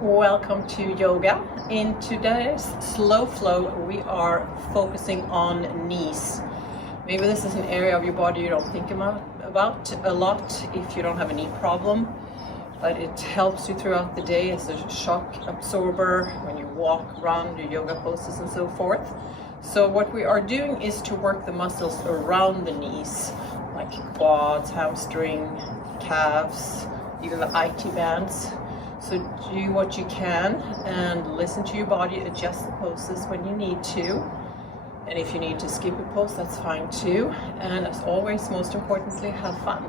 Welcome to yoga. In today's slow flow, we are focusing on knees. Maybe this is an area of your body you don't think about a lot if you don't have a knee problem, but it helps you throughout the day as a shock absorber when you walk, run, do yoga poses and so forth. So what we are doing is to work the muscles around the knees, like quads, hamstring, calves, even the IT bands. So do what you can and listen to your body, adjust the poses when you need to. And if you need to skip a pose, that's fine too. And as always, most importantly, have fun.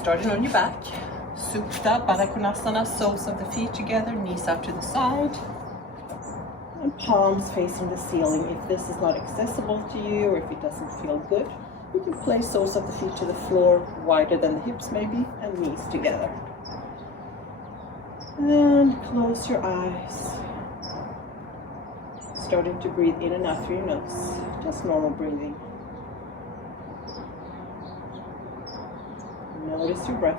Starting on your back, Supta Baddha Konasana, soles of the feet together, knees out to the side. And palms facing the ceiling. If this is not accessible to you or if it doesn't feel good, you can place soles of the feet to the floor, wider than the hips maybe, and knees together. And close your eyes. Starting to breathe in and out through your nose. Just normal breathing. Notice your breath.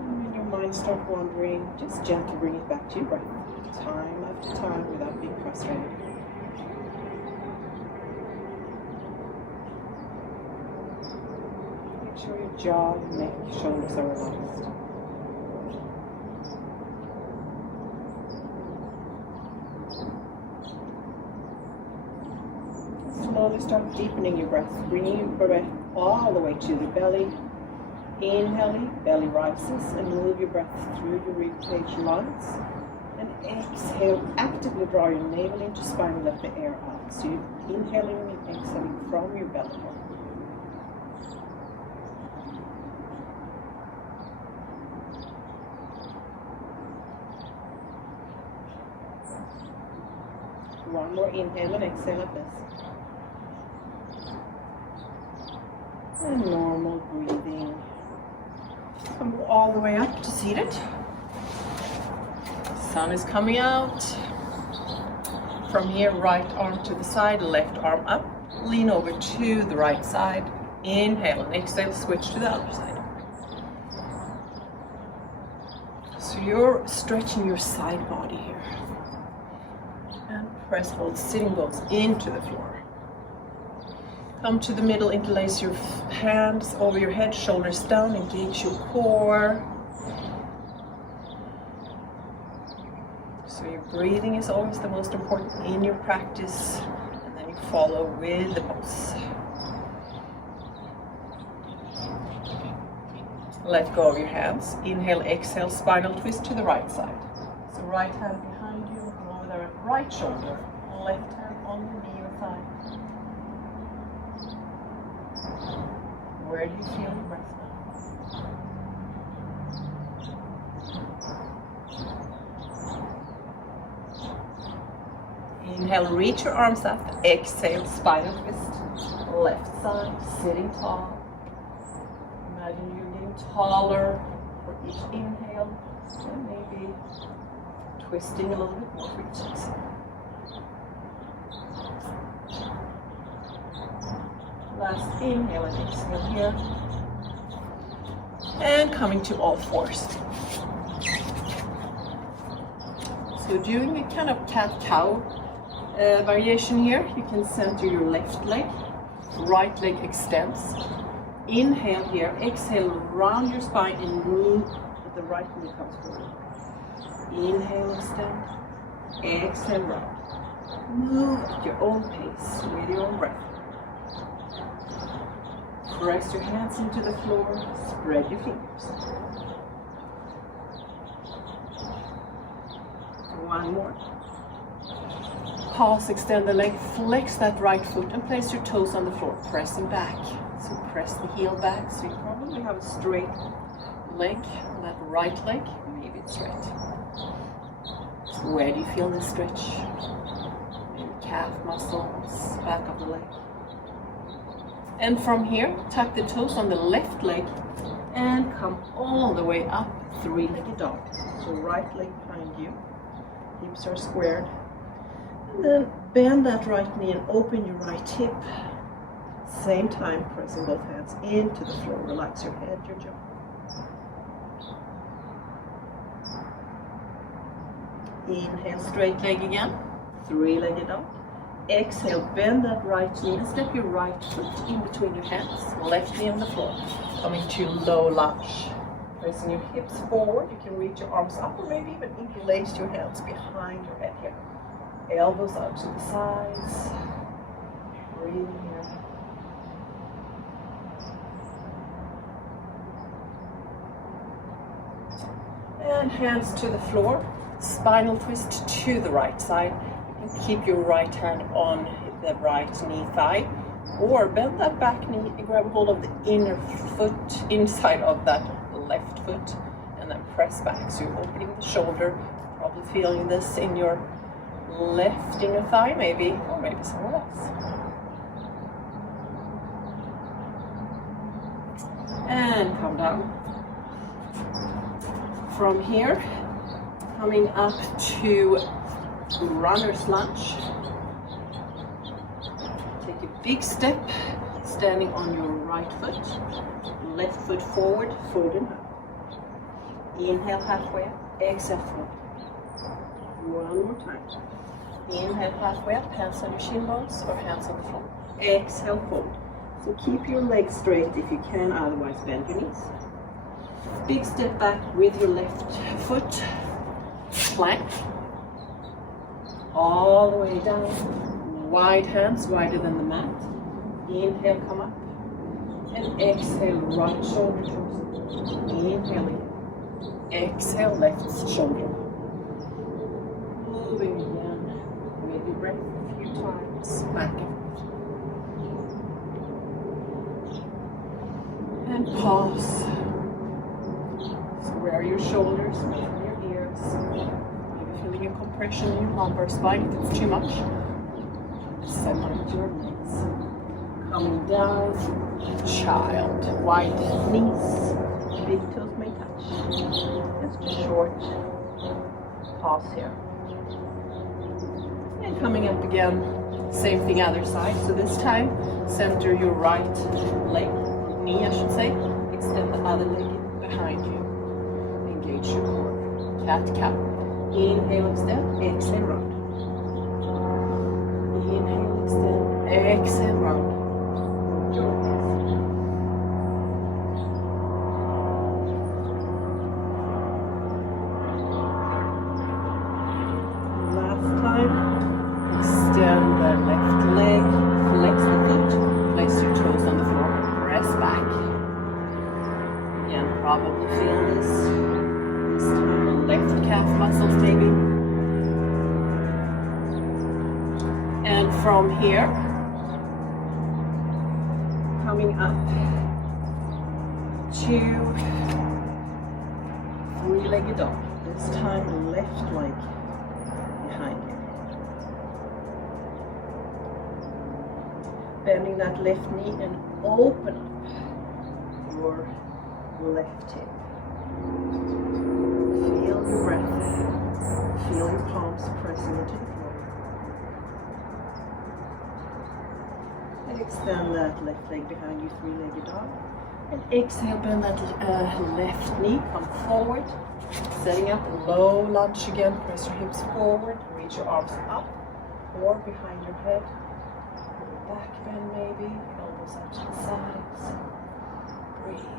And when your mind starts wandering, just gently bring it back to your breath. Time after time without being frustrated. Make sure your jaw, neck, shoulders are relaxed. Slowly start deepening your breath, bringing your breath all the way to the belly. Inhaling, belly rises, and move your breath through your ribcage lines. And exhale, actively draw your navel into spine and let the air out. So you're inhaling and exhaling from your belly button. One more inhale and exhale like this. And normal breathing. Come all the way up to seated. Sun is coming out. From here, right arm to the side, left arm up. Lean over to the right side. Inhale and exhale, switch to the other side. So you're stretching your side body here. And press both sitting bones into the floor. Come to the middle, interlace your hands over your head, shoulders down, engage your core. So your breathing is always the most important in your practice, and then you follow with the pulse. Let go of your hands. Inhale, exhale, spinal twist to the right side. So right hand behind you, over the right shoulder, left hand on your knee or thigh. Where do you feel your breath now? Inhale, reach your arms up. Exhale, spinal twist. Left side, sitting tall. Imagine you're getting taller for each inhale. And maybe twisting a little bit more for each exhale. Last inhale and exhale here. And coming to all fours. So doing a kind of cat-cow variation here. You can center your left leg. Right leg extends. Inhale here. Exhale, round your spine and move with the right knee comes forward. Inhale, extend. Exhale, round. Move at your own pace with your own breath. Press your hands into the floor, spread your fingers. One more. Pause, extend the leg, flex that right foot and place your toes on the floor, pressing back. So press the heel back, so you probably have a straight leg, that right leg, maybe it's straight. Where do you feel this stretch? Maybe calf muscles, back of the leg. And from here, tuck the toes on the left leg and come all the way up, three-legged dog. So right leg behind you, hips are squared. And then bend that right knee and open your right hip. Same time, pressing both hands into the floor. Relax your head, your jaw. Inhale, straight leg again. Three-legged dog. Exhale, bend that right knee and step your right foot in between your hands. Left knee on the floor. Coming to low lunge. Pressing your hips forward. You can reach your arms up or maybe even interlace your hands behind your head here. Elbows out to the sides. Breathing here. And hands to the floor. Spinal twist to the right side. You can keep your right hand on the right knee thigh, or bend that back knee and grab hold of the inner foot, inside of that left foot, and then press back. So you're opening the shoulder, probably feeling this in your left inner thigh maybe, or maybe somewhere else. And come down. From here, coming up to runner's lunge. Take a big step, standing on your right foot, left foot forward, fold in half. Inhale halfway up, exhale forward. One more time. Inhale halfway up, hands on your shin bones or hands on the floor. Exhale forward. So keep your legs straight if you can, otherwise bend your knees. Big step back with your left foot, plank. All the way down, wide hands, wider than the mat. Inhale, come up. And exhale, right shoulder towards. Inhaling. Exhale, left shoulder. Moving again with your breath a few times. Back and forth. And pause. Square your shoulders, from your ears. Feeling a compression in your lumbar spine if it's too much. Separate your legs. Coming down, child. Wide knees, big toes may touch. Just a short pause here. And coming up again, same thing other side. So this time, center your right leg, knee I should say. Extend the other leg behind you. Engage your core. Cat-cow. Inhale, extend, exhale, round. Inhale, extend, exhale, round. Last time, extend the left leg, flex the foot, place your toes on the floor, press back. Again, probably feel this. This time, left calf muscles maybe. And from here, coming up to three-legged dog. This time, left leg behind you. Bending that left knee and open up your left hip. Feel your breath. Feel your palms pressing into the floor. And extend that left leg behind you, three-legged dog. And exhale, bend that left knee, come forward. Setting up a low lunge again. Press your hips forward, reach your arms up or behind your head. Back bend maybe, elbows out to the sides. Breathe.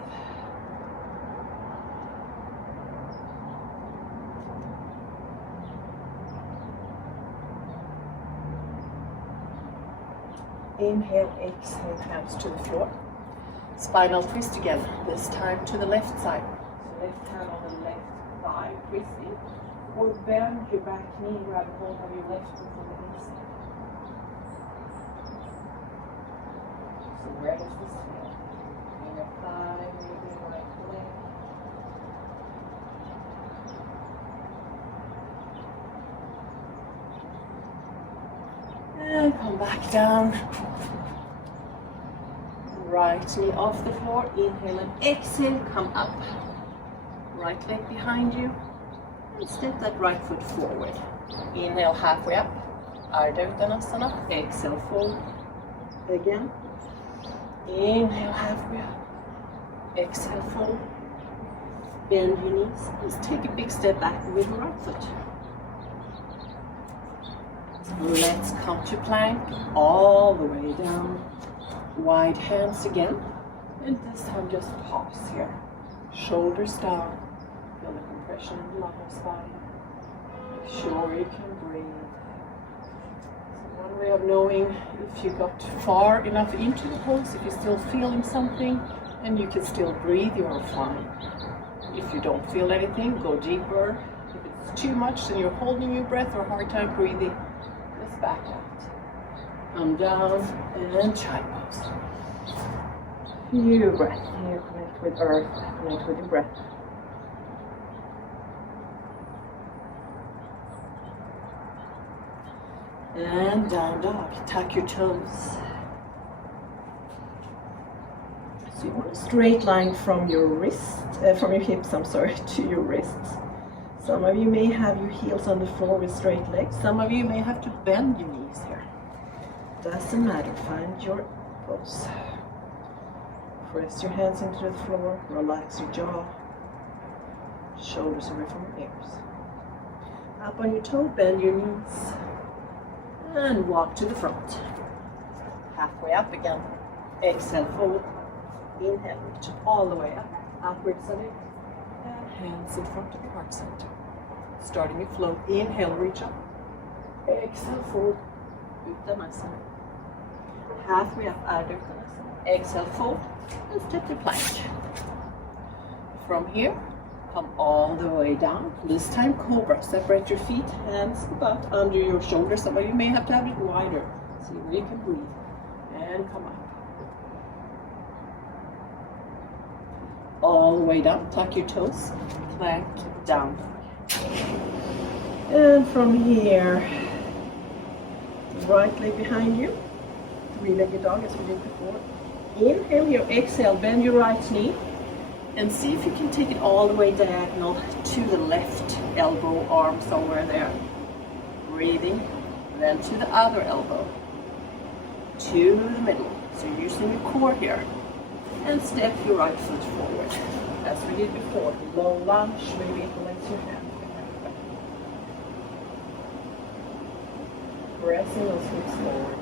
Inhale, exhale, hands to the floor. Spinal twist again, this time to the left side. So left hand on the left thigh, twisting. Or bend your back knee, grab hold of your left foot on the inside. So where does this feel? In your thigh, maybe right leg. And come back down. Right knee off the floor. Inhale and exhale. Come up. Right leg behind you. And step that right foot forward. Inhale halfway up. Ardha Uttanasana. Exhale forward. Again. Inhale, halfway up. Exhale, fold. Bend your knees. Just take a big step back with your right foot. Let's come to plank all the way down. Wide hands again. And this time just pause here. Shoulders down. Feel the compression in the lower spine. Make sure you can breathe. So one way of knowing if you got far enough into the pose, if you're still feeling something, and you can still breathe, you're fine. If you don't feel anything, go deeper. If it's too much and you're holding your breath or hard time breathing, just back out. Come down and child pose. Few breaths here, connect with earth, connect with your breath. And down dog, tuck your toes. So you want a straight line from your from your hips, to your wrists. Some of you may have your heels on the floor with straight legs. Some of you may have to bend your knees here. Doesn't matter, find your pose. Press your hands into the floor, relax your jaw. Shoulders away from your ears. Up on your toe, bend your knees. And walk to the front. Halfway up again. Exhale, forward. Inhale, reach all the way up. Upward side. And hands in front of your heart center. Starting your flow. Inhale, reach up. Exhale, forward. Uttanasana. Halfway up, Ardha Uttanasana. Exhale, forward. And step to plank. From here, come all the way down. This time, cobra. Separate your feet, hands about under your shoulders. Some of you may have to have it wider. See where you can breathe. And come up. All the way down. Tuck your toes. Plank down. And from here, right leg behind you. Three-legged dog as we did before. Inhale here. Exhale. Bend your right knee. And see if you can take it all the way diagonal to the left elbow, arm, somewhere there. Breathing, then to the other elbow, to the middle. So you're using your core here. And step your right foot forward. As we did before, low lunge, maybe interlace your hands behind your back. Pressing those hips forward.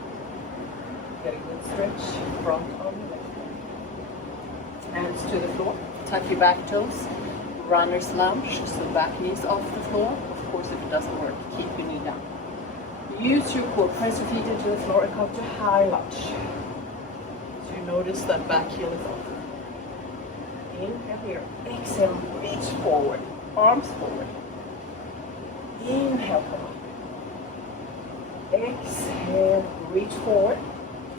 Get a good stretch, front on the left. Hands to the floor. Tuck your back toes, runner's lunge, so back knees off the floor. Of course, if it doesn't work, keep your knee down. Use your core, press your feet into the floor and come to high lunge. So you notice that back heel is off. Inhale here, exhale, reach forward, arms forward. Inhale, come up. Exhale, reach forward,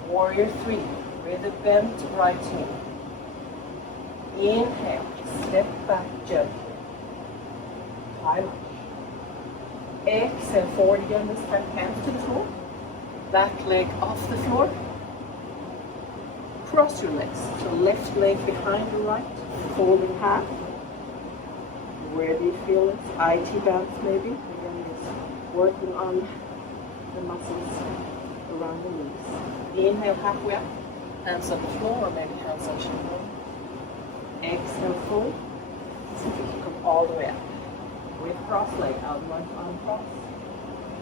warrior three, with a bent right knee. Inhale, step back gently. High lunge. Exhale, forward again, this time hands to the floor. Back leg off the floor. Cross your legs. So left leg behind the right, folding half. Where do you feel it? IT bands maybe. Again, just working on the muscles around the knees. Inhale, halfway up. Hands on the floor or maybe hands on shoulder. Exhale, full. See if you can come all the way up. With cross leg, out one arm cross.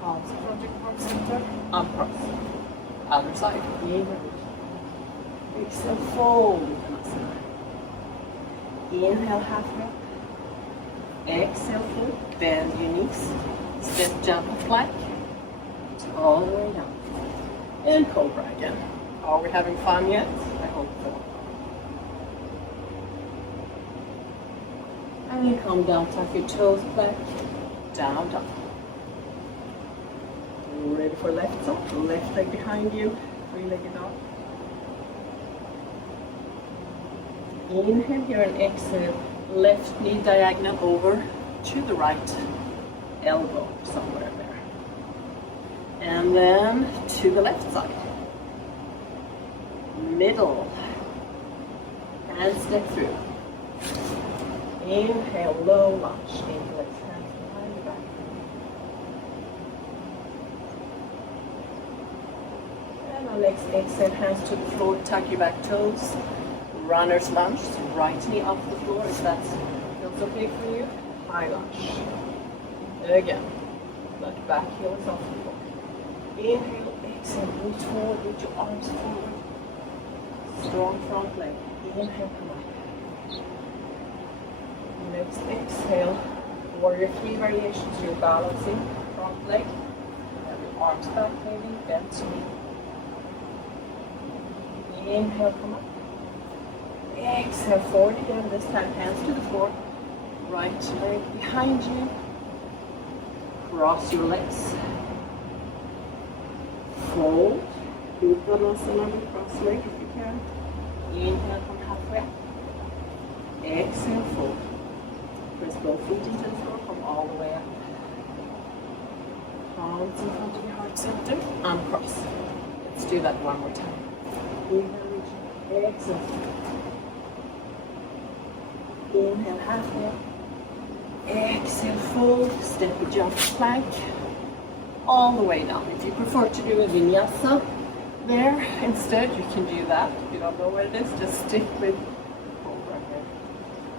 Palms in front of your heart center. Uncross. Other side. Inhale. Exhale, fold. Inhale, halfway up. Exhale, full. Bend your knees. Step, jump, and plank. All the way down. And cobra again. Are we having fun yet? I hope so. And come down, tuck your toes back, down, down. Ready for left side, left leg behind you, three-legged dog. Inhale here and exhale, left knee diagonal over to the right elbow, somewhere there. And then to the left side. Middle. And step through. Inhale, low lunge, interlace hands behind the back. And legs, exhale, hands to the floor, tuck your back toes. Runner's lunge, so right knee off the floor, if that feels okay for you. High lunge. Again, let back heel is off the floor. Inhale, exhale, reach forward, reach your arms forward. Strong front leg. Inhale, come up. Next exhale, warrior 3 variations. You're balancing front leg. Have your arms back, maybe bend knee. Inhale, come up. Exhale, forward again. This time, hands to the floor. Right leg behind you. Cross your legs. Fold. Uttanasana with cross leg if you can. Inhale, come halfway. Exhale, fold. Press both feet into the floor, come all the way up. Palms in front of your heart center. Uncross. Let's do that one more time. Inhale, reach. Exhale. Inhale, halfway. Exhale, fold. Step a jump plank. All the way down. If you prefer to do a vinyasa there instead, you can do that. If you don't know what it is, just stick with cobra here.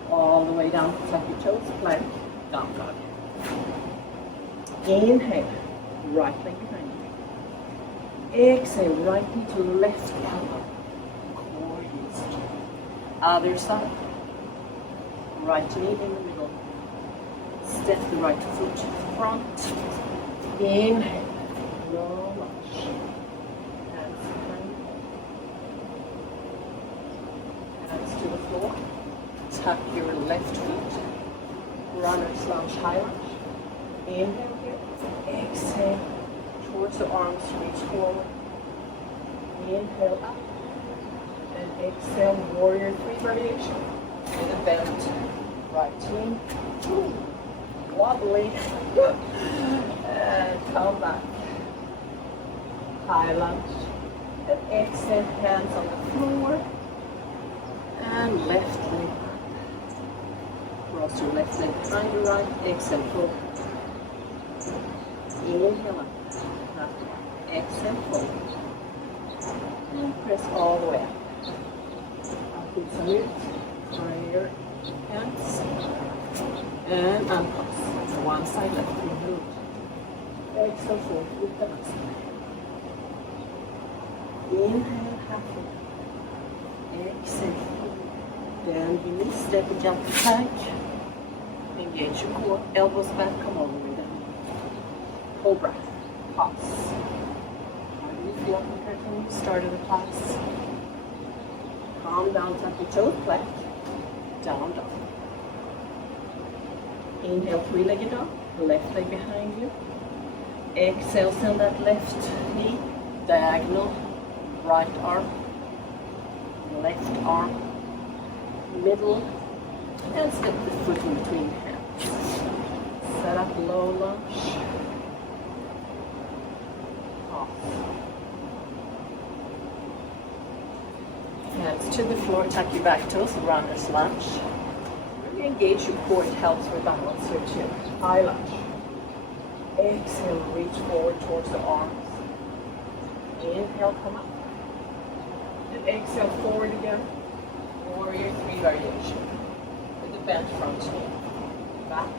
All the way down, tuck your toes, plank, down dog. Inhale, right leg behind you. Exhale, right knee to left elbow. Core east. Other side. Right knee in the middle. Step the right foot front. Inhale, low lunge. Hands behind you. Hands to the floor. Tuck your left foot. Runner's lunge, high lunge. Inhale here. Exhale. Towards the arms, reach forward. Inhale up. And exhale, warrior 3 variation. With a bend. Right knee. Wobbly. And come back. High lunge. And exhale, hands on the floor. And left leg up. Cross your left leg behind your right. Exhale, fold. Inhale up. Exhale, fold. And press all the way up. Up in some roots. Prayer hands. And uncross. One side left. Root. Exhale, fold. Uttanasana. Inhale, halfway. Exhale. Bend your knees, step a jump plank. Engage your core. Elbows back, come all the way down. Cobra. Pause. How do you feel compared to when you started the class? Calm down, tuck your toes, plank. Down dog. Inhale, 3-legged dog. Left leg behind you. Exhale, send that left knee diagonal. Right arm. Left arm. Middle. And step the foot in between hands. Set up low lunge. Off. Hands to the floor, tuck your back toes, runner's lunge. Really engage your core, it helps with balance here too. High lunge. Exhale, reach forward towards the arms. Inhale, come up. And exhale, forward again. Warrior 3 variation. With the bent front knee. Back.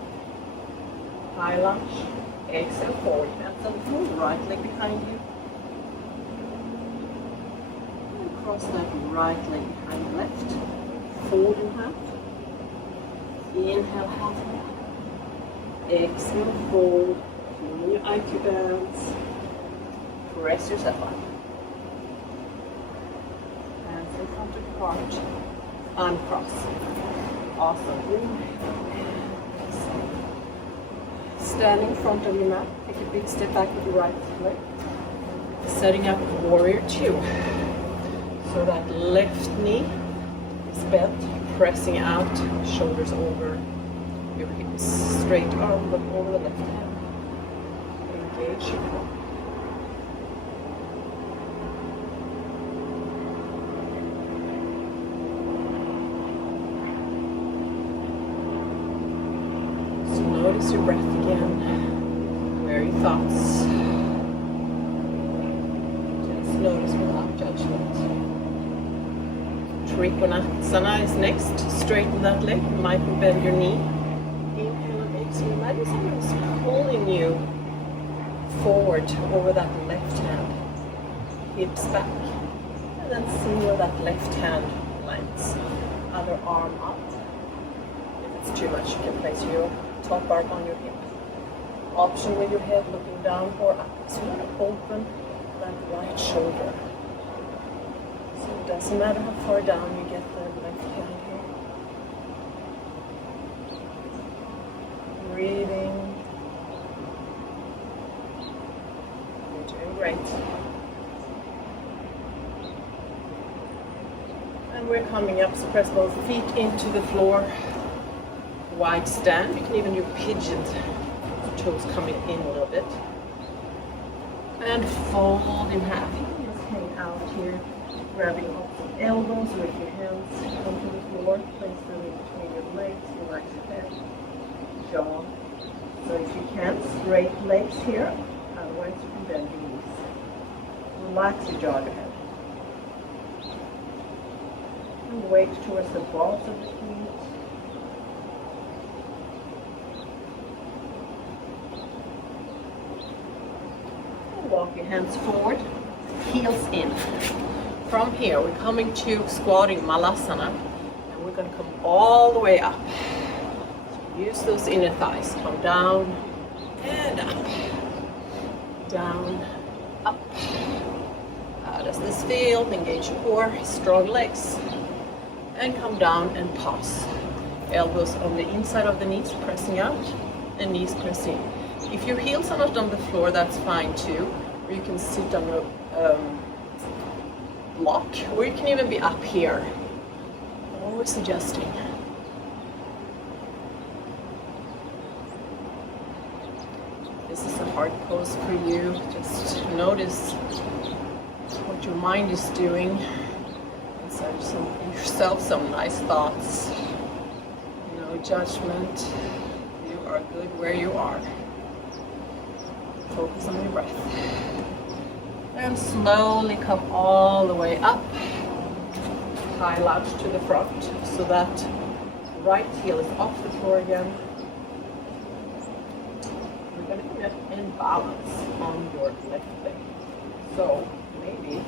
High lunge. Exhale, forward. Hands on the floor, right leg behind you. And cross that right leg behind the left. Fold in half. Inhale, halfway. Exhale, fold. Feel your IQ bands. Press yourself up. Hands in front of your heart. Uncross. Awesome. Stand in front of your mat. Take a big step back with your right leg. Setting up warrior 2. So that left knee is bent, pressing out, shoulders over your hips. Straight arm, look over the left hand. Engage your core. Notice your breath again. Where are your thoughts? Just notice Trikonasana is next. Straighten that leg. You might bend your knee. Inhale and exhale. Imagine someone is pulling you forward over that left hand. Hips back. And then see where that left hand lands. Other arm up. If it's too much, you can place your top arm on your hip. Option with your head looking down or up. So you want to open that right shoulder. So it doesn't matter how far down you get the left hand here. Breathing. You're doing great. And we're coming up, so press both feet into the floor. Wide stand. You can even do pigeons. Toes coming in a little bit. And fold in half. You can just hang out here, grabbing off the elbows with your hands onto the floor. Place them in between your legs, relax your head, jaw. So if you can, straight legs here. Otherwise you can bend your knees. Relax your jaw and your head. And weight towards the balls of the feet. Walk your hands forward, heels in. From here, we're coming to squatting Malasana, and we're going to come all the way up. So use those inner thighs. Come down and up. Down, up. How does this feel? Engage your core, strong legs. And come down and pause. Elbows on the inside of the knees, pressing out, and knees pressing. If your heels are not on the floor, that's fine too. Or you can sit on a block, or you can even be up here. Always adjusting. This is a hard pose for you. Just notice what your mind is doing. And send yourself some nice thoughts. No judgment. You are good where you are. Focus on your breath. And slowly come all the way up. High lunge to the front so that right heel is off the floor again. We're going to get in balance on your left leg. So maybe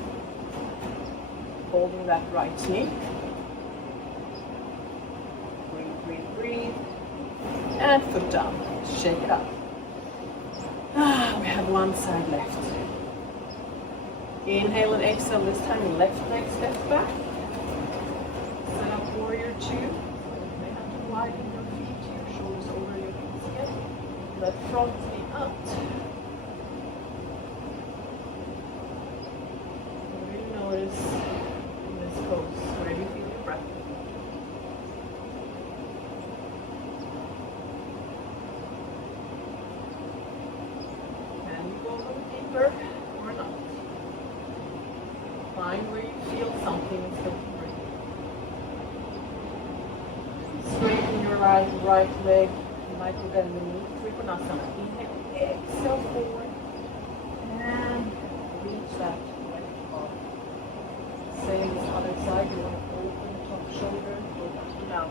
holding that right knee. Breathe, breathe, breathe. And foot down. Shake it up. We have one side left. Inhale and exhale. This time your left leg steps back. Set up warrior two. You may have to widen your feet, your shoulders over your hips again. Let front knee out. Really notice in this pose where you feel your breath. Or not. Find where you feel something and still breathe. Straighten your right leg. You might bend the knee. Trikonasana. Inhale, exhale forward, and reach that right arm. Same as other side. You want to open the top shoulder, go up and down.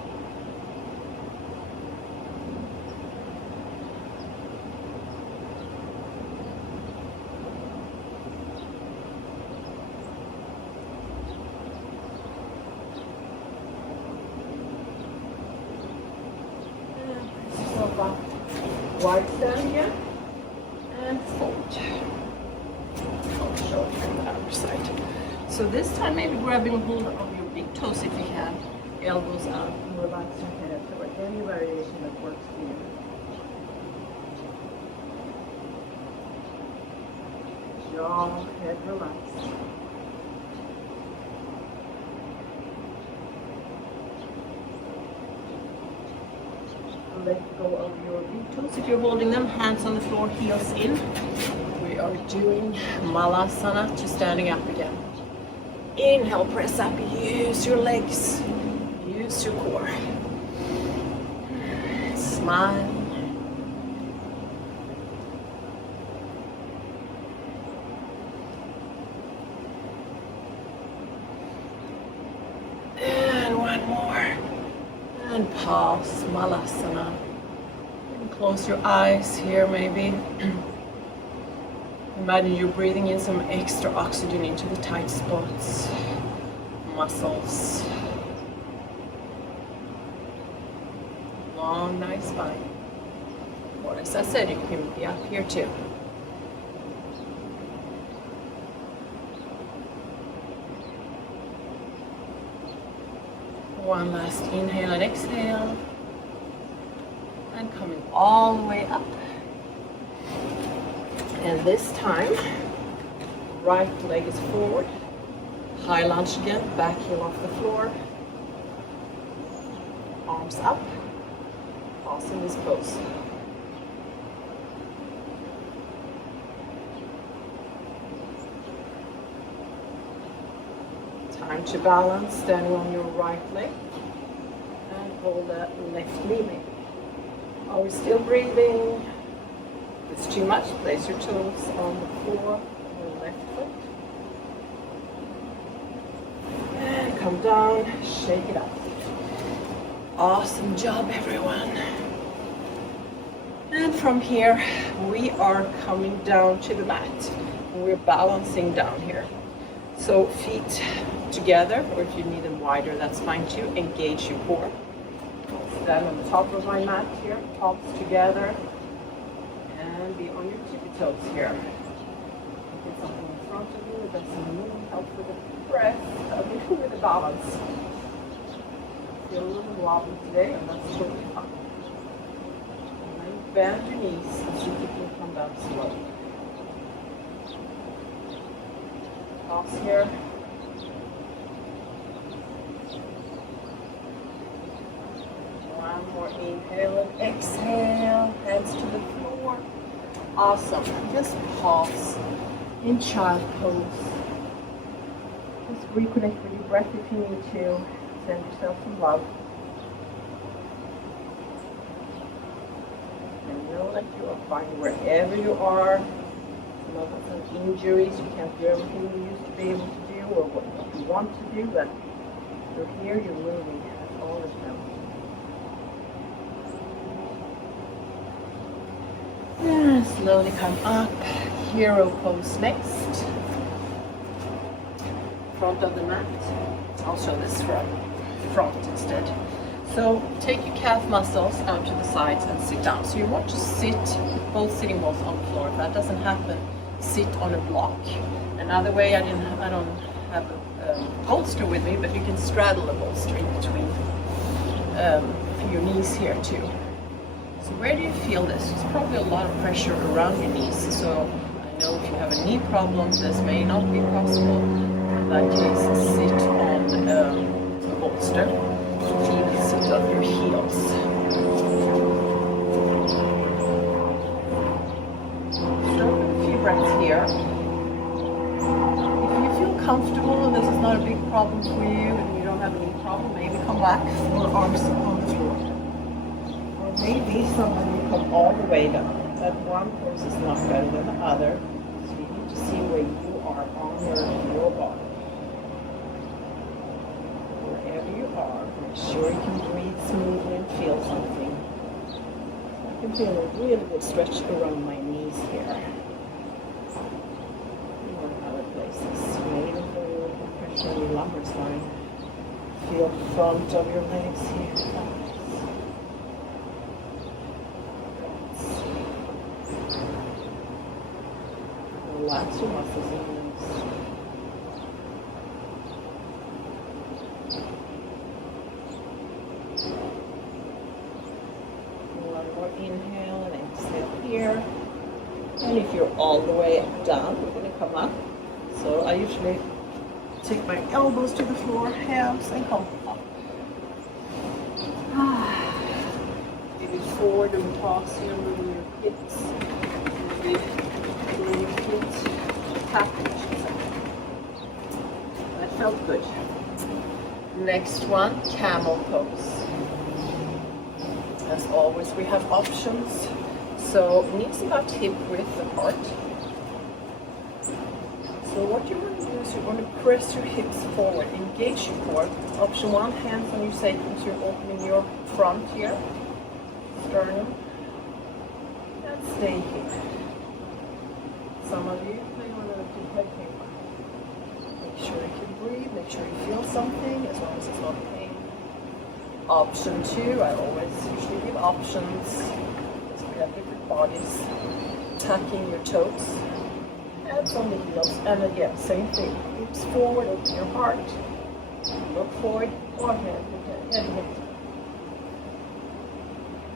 Wide stand again, and fold. I'll show you from the other side. So this time maybe grabbing hold of your big toes if you can. Elbows out, and relax your head, or any variation that works for you. Jaw, head relaxed. Let go of your big toes if you're holding them. Hands on the floor, heels in. We are doing Malasana to standing up again. Inhale, press up. Use your legs. Use your core. Smile. tall Smalasana. You can close your eyes here maybe. Imagine you're breathing in some extra oxygen into the tight spots, muscles. Long, nice spine. Or as I said, you can be up here too. One last inhale and exhale. And coming all the way up. And this time, right leg is forward. High lunge again, back heel off the floor. Arms up. Awesome this pose. Time to balance, standing on your right leg. And hold that left knee maybe. Are we still breathing? If it's too much, place your toes on the floor, your left foot. And come down, shake it up. Awesome job, everyone. And from here, we are coming down to the mat. We're balancing down here. So feet together, or if you need them wider, that's fine too. Engage your core. Stand on the top of my mat here, palms together. And be on your tippy toes here. Get something in front of you, that's some help with the breath, help you with the balance. Feel a little wobbly today, and that's totally fine. And then bend your knees and see if you can come down slowly. Pause here. One more inhale and exhale, hands to the floor. Awesome. Just pause in child pose. Just reconnect with your breath if you need to. Send yourself some love. And know that you are fine wherever you are. You know, some injuries, you can't do everything you used to be able to do or what you want to do, but you're here, you're moving. That's all that counts. And slowly come up. Hero pose next. Front of the mat. I'll show this from front instead. So take your calf muscles out to the sides and sit down. So you want to sit, both sitting bones on the floor. If that doesn't happen, sit on a block. Another way, I don't have a bolster with me, but you can straddle a bolster in between your knees here too. So where do you feel this? There's probably a lot of pressure around your knees. So I know if you have a knee problem, this may not be possible. In that case, sit on a bolster. Even sit on your heels. So a few breaths here. If you feel comfortable and this is not a big problem for you and you don't have any problem, maybe come back for arms on the floor. Or maybe somebody come all the way down. That one pose is not better than the other. So you need to see where you are on your body. Wherever you are, make sure you can breathe smoothly and feel something. I can feel a really good stretch around my knees here. Or other places. Maybe feel a little bit pressure on your lumbar spine. Feel the front of your legs here. Relax your muscles in your legs. One more inhale and exhale here. And if you're all the way down, we're going to come up. So I usually take my elbows to the floor, hands, and come up. Maybe forward and toss here, moving your hips. Moving your feet. Tap. That felt good. Next one, camel pose. As always, we have options. So knees about hip width apart. So what you want to So you want to press your hips forward, engage your core. Option 1, hands on your sacrum, so you're opening your front here, sternum, and stay here. Some of you may want to do head paper. Make sure you can breathe, make sure you feel something, as long as it's not pain. Option 2, I always usually give options, because we have different bodies. Tacking your toes, hands on the heels, and again, same thing. Hips forward, open your heart, look forward, or head.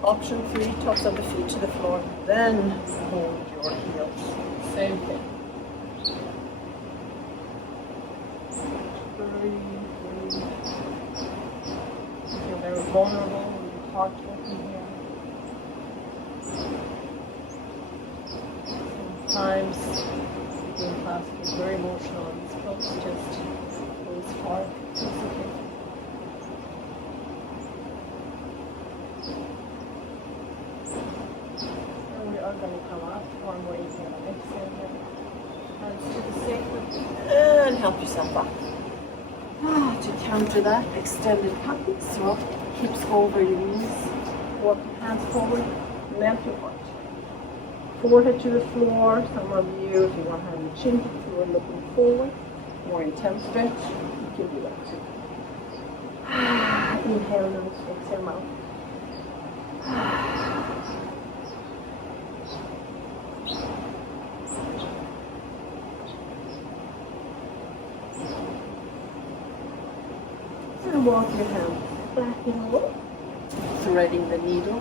Option 3, tops of the feet to the floor, then hold your heels. Same thing. Breathe. Feel very vulnerable with your heart open here. Sometimes in class get very emotional on this pose, just goes hard. It's okay. And we are going to come up one more inhale and exhale here. Hands to the sacrum and help yourself up. To counter that, extended puppy, so hips over your knees, walk your hands forward, melt your heart. Forehead to the floor. Some of you, if you want to have your chin to the floor, looking forward, more intense stretch, you can do that too. Inhale, nose, exhale, mouth. And walk your hands back and forth, threading the needle.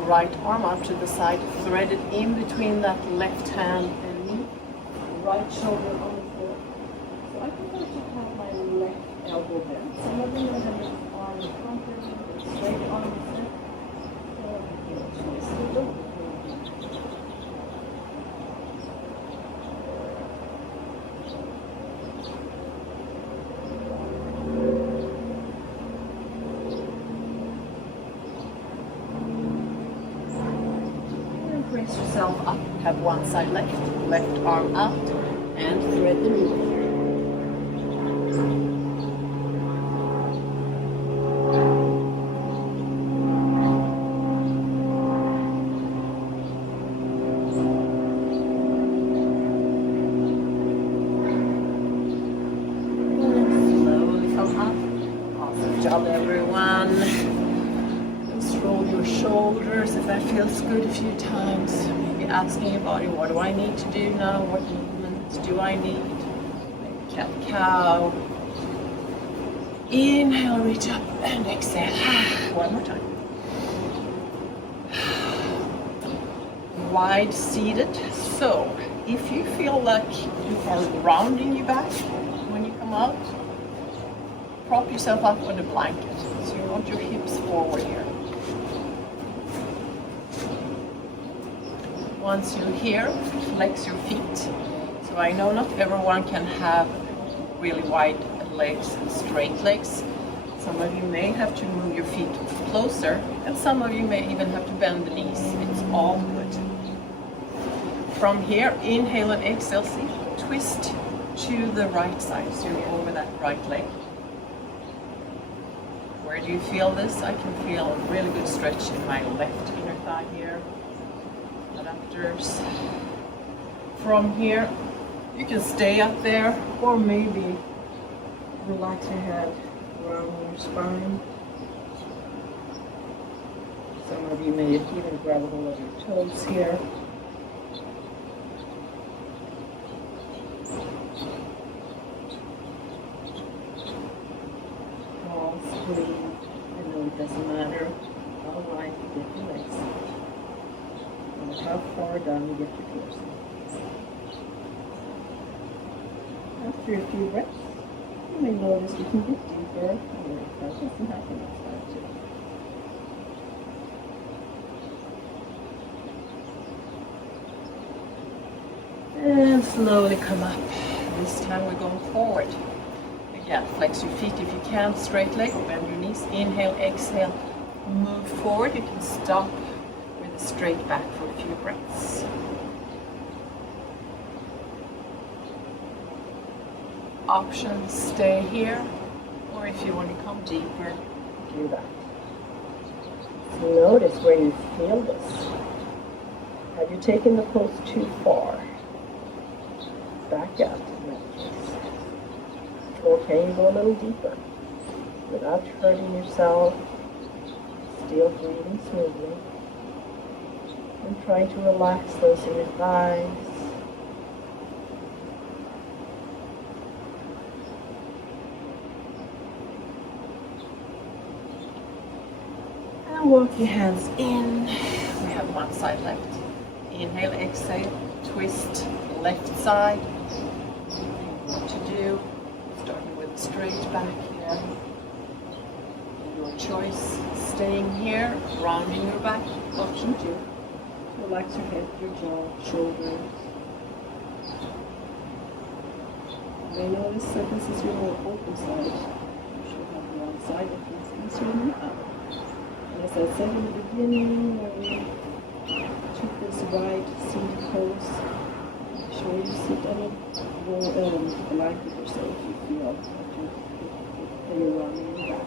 Right arm out to the side, threaded in between that left hand and knee. Right shoulder on the floor. So I prefer to have my left elbow bent. Some of you know that this arm in front of you, straight arm is Brace yourself up, have one side left arm out, and thread the needle. Slowly come up. Awesome job, everyone. Roll your shoulders if that feels good a few times. Maybe asking your body, what do I need to do now? What movements do I need? Maybe cat-cow. Inhale, reach up, and exhale. One more time. Wide seated. So, if you feel like you are rounding your back when you come out, prop yourself up on the blanket. So you want your hips forward here. Once you're here, flex your feet. So I know not everyone can have really wide legs and straight legs. Some of you may have to move your feet closer, and some of you may even have to bend the knees. It's all good. From here, inhale and exhale, see, twist to the right side, so you're over that right leg. Where do you feel this? I can feel a really good stretch in my left inner thigh here. Adductors. From here, you can stay up there, or maybe relax your head around your spine. Some of you may even grab a hold of your toes here. All sleep. I know it doesn't matter how wide you get your legs. How far down you get your torso. After a few breaths, you may notice you can get deeper, and that doesn't happen next time too. And slowly come up. This time we're going forward. Again, flex your feet if you can, straight leg, bend your knees, inhale, exhale, move forward. You can stop straight back for a few breaths. option, stay here, or if you want to come deeper, do that. So notice where you feel this. Have you taken the pose too far? Back up. Or can you go a little deeper without hurting yourself? Still breathing smoothly. And trying to relax those inner thighs. And walk your hands in. We have one side left. Inhale, exhale, twist left side. What to do? Starting with a straight back here. Your choice. Staying here, rounding your back. Option 2. Relax your head, your jaw, shoulders. You may notice that this is your more open side. You should have one side that feels easier than the other. And as I said in the beginning, when we took this wide seated pose, make sure you sit on a blanket or so if you feel that you're rounding your back.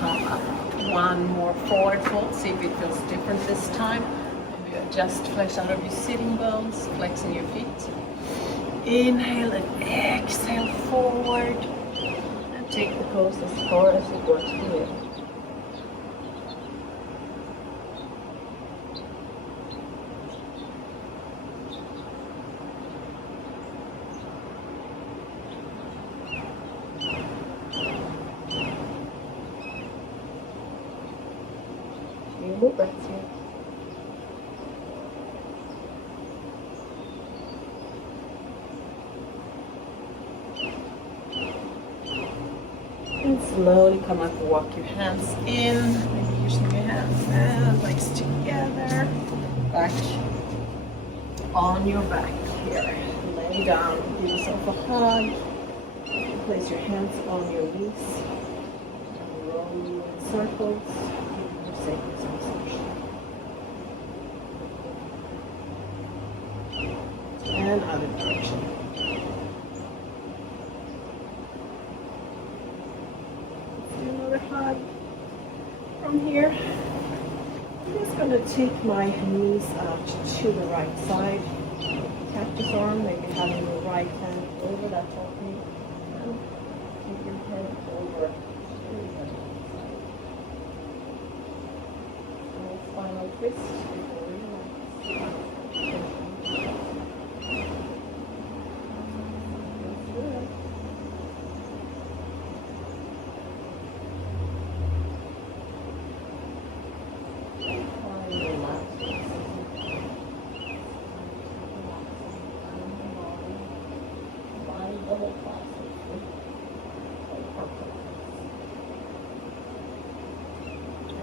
Come up. One more forward fold. See if it feels different this time. Maybe adjust, flex out of your sitting bones, flexing your feet. Inhale and exhale forward. And take the pose as far as it works for you. More breaths here. And slowly come up and walk your hands in. Maybe using your hands and legs together. Back on your back here. Lay down. Give yourself a hug. Place your hands on your knees. Roll you in circles. Sacred sensation. And other direction. Let's do another hug from here. I'm just going to take my knees out to the right side. Cactus arm, maybe having your right hand over that top knee. And keep your head over. Final twist.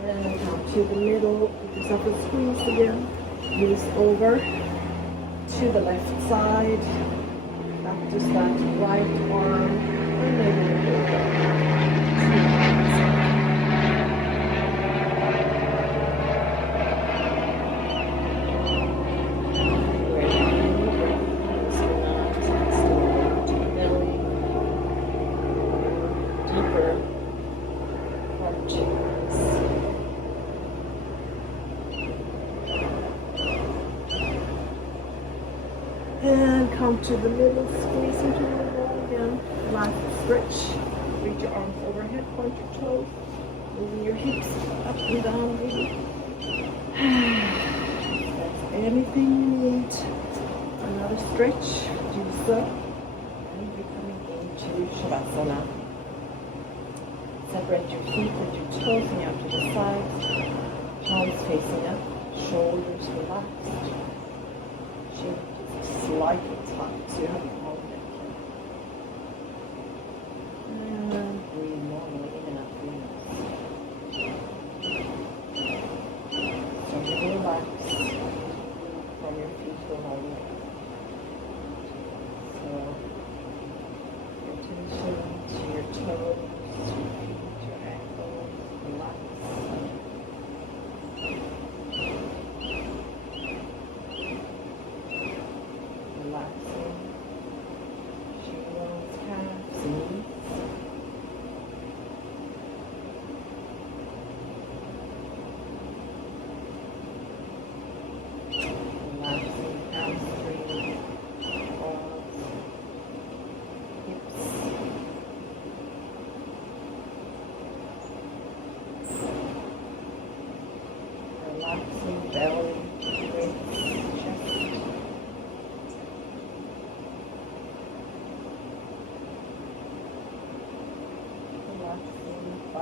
And come to the middle, give yourself a squeeze again. Knees over to the left side. Back to that right arm. And maybe a little and come to the middle, squeeze into the middle again. Last stretch. Reach your arms overhead, point your toes, moving your hips up and down, maybe. That's anything you need. Another stretch. Do so. And you're coming into Shavasana. Separate your feet with your toes and out to the sides. Palms facing up. Shoulders relaxed. Chin slightly tight, so you have your whole neck. And breathe normally in and out through your nose. So you relax from your feet to the whole neck. So your attention to your toes, your feet, your ankles.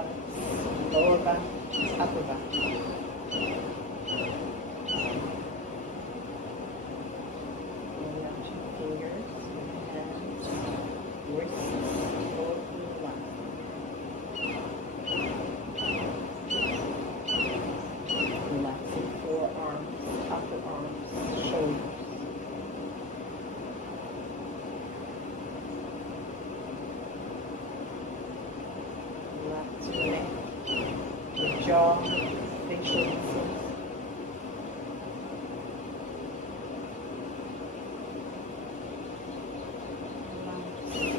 balance. Lower back, upper back. Bring out your fingers, your hands, wrists, forward and left. Relaxing forearms, upper arms, shoulders. Relax your neck, your jaw, facial muscles. Relax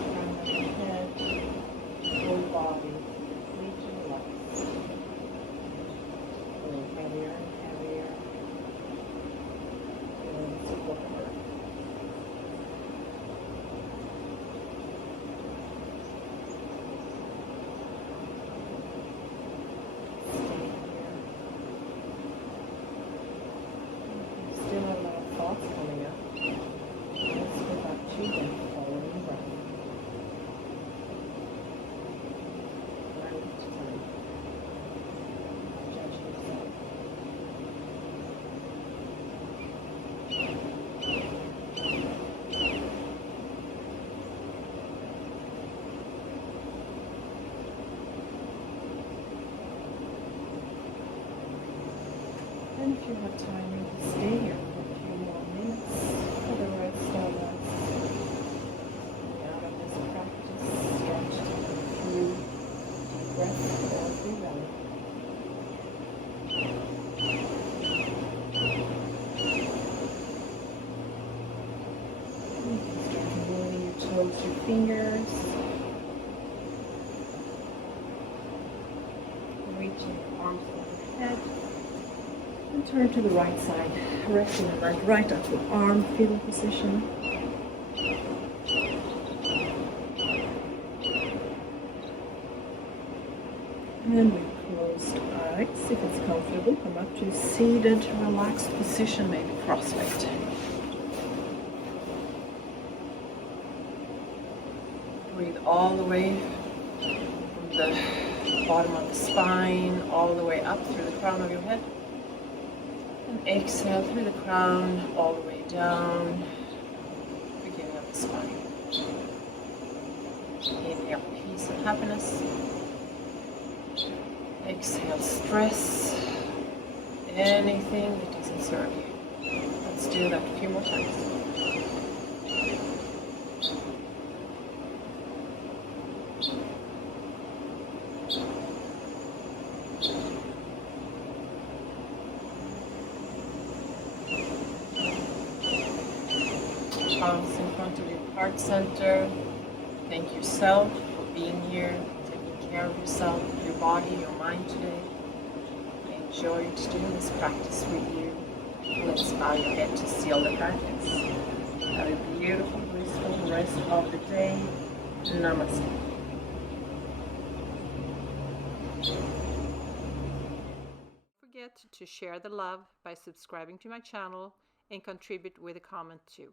crown of your head, whole body, completely relaxed. Going heavier and heavier. Feeling slower. Still a lot of thoughts coming up. Let's go back to them, following the breath. One each time. Judge yourself. And if you have time, you can stay here for a few more minutes. Otherwise, out of this practice, stretch through breath down through belly. You can start moving your toes, your fingers. Reaching your arms overhead. And turn to the right side, resting the right upper arm, fetal position. And with closed eyes, if it's comfortable, come up to seated, relaxed position, maybe cross-legged. Breathe all the way from the bottom of the spine, all the way up through the crown of your head. And exhale through the crown, all the way down, beginning of the spine. Inhale peace and happiness. Exhale stress, anything that doesn't serve you. Let's do that a few more times. Palms in front of your heart center. Thank yourself for being here, taking care of yourself, your body, your mind today. I enjoyed doing this practice with you. Let's bow your head to seal the practice. Have a beautiful, blissful rest of the day. Namaste. Don't forget to share the love by subscribing to my channel and contribute with a comment too.